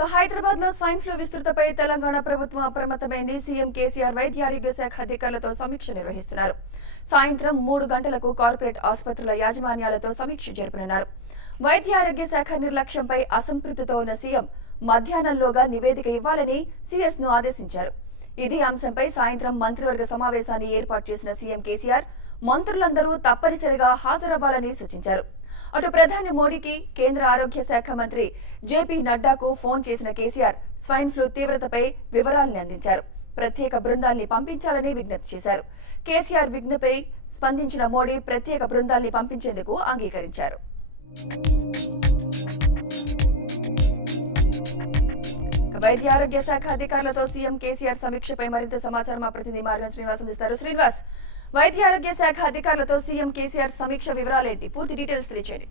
హైదరాబాద్ లో swine flu విస్తృతపై Telangana ప్రభుత్వం అప్రమత్తమైంది. CM KCR వైద్యారోగ్య శాఖ అధికారులతో సమీక్ష నిర్వహిస్తున్నారు. సాయంత్రం 3 గంటలకు కార్పొరేట్ ఆసుపత్రుల యాజమాన్యాలతో సమీక్ష జరపనున్నారు. వైద్యారోగ్య శాఖ నిర్లక్ష్యంపై అసంతృప్తితో ఉన్న సీఎం మధ్యాహ్నంలోగా నివేదిక ఇవ్వాలని సీఎస్ ను ఆదేశించారు. ఇదే అంశంపై సాయంత్రం మంత్రివర్గ సమావేశాన్ని ఏర్పాటు చేసిన సీఎం కేసీఆర్ మంత్రులందరూ తప్పనిసరిగా హాజరవ్వాలని సూచించారు. అటు ప్రధాని మోడీకి కేంద్ర ఆరోగ్య శాఖ మంత్రి జేపీ నడ్డాకు ఫోన్ చేసిన కేసీఆర్ స్వైన్ ఫ్లూ తీవ్రతపై వివరాల్ని అందించారు. ప్రత్యేక బృందాల్ని పంపించాలని విజ్ఞప్తి చేశారు. కేసీఆర్ విజ్ఞప్తిపై స్పందించిన మోడీ ప్రత్యేక బృందాల్ని పంపించేందుకు అంగీకరించారు. వైద్య ఆరోగ్య శాఖ అధికారులతో సీఎం కేసీఆర్ సమీక్షపై మరింత సమాచారం మా ప్రతినిధి మార్గన్ శ్రీనివాస్ అందిస్తారు. శ్రీనివాస్, వైద్య ఆరోగ్య శాఖ అధికారులతో సీఎం కేసీఆర్ సమీక్ష వివరాలేంటి? పూర్తి డీటెయిల్స్ తెలియజేయండి.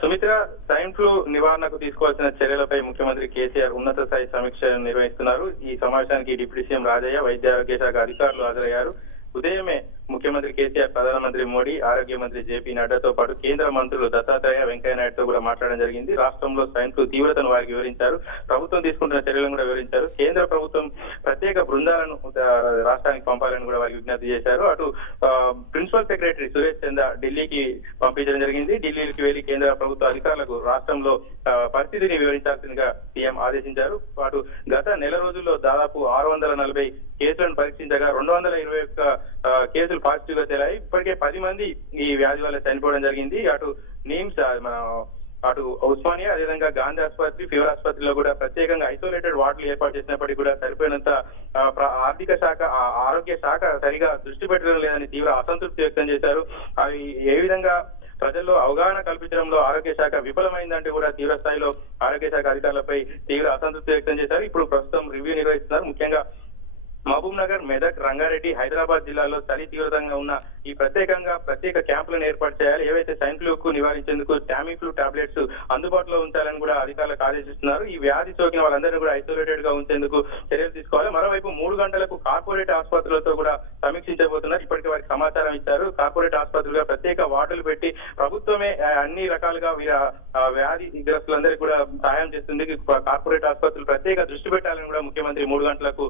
సుమిత్ర, స్వైన్ ఫ్లూ నివారణకు తీసుకోవాల్సిన చర్యలపై ముఖ్యమంత్రి కేసీఆర్ ఉన్నత స్థాయి సమీక్ష నిర్వహిస్తున్నారు. ఈ సమావేశానికి డిప్యూటీ సీఎం రాజయ్య, వైద్య ఆరోగ్య శాఖ అధికారులు హాజరయ్యారు. ఉదయమే ముఖ్యమంత్రి కేసీఆర్, ప్రధానమంత్రి మోడీ, ఆరోగ్య మంత్రి జేపీ నడ్డాతో పాటు కేంద్ర మంత్రులు దత్తాత్రేయ, వెంకయ్యనాయుడుతో కూడా మాట్లాడడం జరిగింది. రాష్ట్రంలో స్వైన్ ఫ్లూ తీవ్రతను వారికి వివరించారు. ప్రభుత్వం తీసుకుంటున్న చర్యలను కూడా వివరించారు. కేంద్ర ప్రభుత్వం ప్రత్యేక బృందాలను రాష్ట్రానికి పంపాలని కూడా వారికి విజ్ఞప్తి చేశారు. అటు ప్రిన్సిపల్ సెక్రటరీ సురేష్ చంద్ర ఢిల్లీకి పంపించడం జరిగింది. ఢిల్లీకి వెళ్లి కేంద్ర ప్రభుత్వ అధికారులకు రాష్ట్రంలో పరిస్థితిని వివరించాల్సిందిగా సీఎం ఆదేశించారు. అటు గత నెల రోజుల్లో దాదాపు 640 కేసులను పరీక్షించగా 221 కేసులు పాజిటివ్ గా తేలాయి. ఇప్పటికే 10 మంది ఈ వ్యాధి వల్ల చనిపోవడం జరిగింది. అటు నిమ్స్, అటు ఉస్మానియా, అదేవిధంగా గాంధీ ఆసుపత్రి, ఫీవర్ ఆసుపత్రిలో కూడా ప్రత్యేకంగా ఐసోలేటెడ్ వార్డులు ఏర్పాటు చేసినప్పటికీ కూడా సరిపోయినంత ఆర్థిక శాఖ, ఆరోగ్య శాఖ సరిగా దృష్టి పెట్టడం లేదని తీవ్ర అసంతృప్తి వ్యక్తం చేశారు. అవి ఏ విధంగా ప్రజల్లో అవగాహన కల్పించడంలో ఆరోగ్య శాఖ విఫలమైందంటే కూడా తీవ్ర స్థాయిలో ఆరోగ్య శాఖ అధికారులపై తీవ్ర అసంతృప్తి వ్యక్తం చేశారు. ఇప్పుడు ప్రస్తుతం రివ్యూ నిర్వహిస్తున్నారు. ముఖ్యంగా మహబూబ్ నగర్, మెదక్, రంగారెడ్డి, హైదరాబాద్ జిల్లాల్లో చలి తీవ్రంగా ఉన్న ఈ ప్రత్యేక క్యాంపులను ఏర్పాటు చేయాలి. ఏవైతే స్వైన్ ఫ్లూకు నివారించేందుకు టామీ ఫ్లూ టాబ్లెట్స్ అందుబాటులో ఉంచాలని కూడా అధికారులకు ఆదేశిస్తున్నారు. ఈ వ్యాధి సోకిన వాళ్ళందరినీ కూడా ఐసోలేటెడ్ గా ఉంచేందుకు చర్యలు తీసుకోవాలి. మరోవైపు 3 గంటలకు కార్పొరేట్ ఆసుపత్రులతో కూడా సమీక్షించబోతున్నారు. ఇప్పటికే వారికి సమాచారం ఇచ్చారు. కార్పొరేట్ ఆసుపత్రులుగా ప్రత్యేక వార్డులు పెట్టి ప్రభుత్వమే అన్ని రకాలుగా వ్యాధి గ్రస్తులందరికీ కూడా సాయం చేస్తుంది. కార్పొరేట్ ఆసుపత్రులు ప్రత్యేక దృష్టి పెట్టాలని కూడా ముఖ్యమంత్రి 3 గంటలకు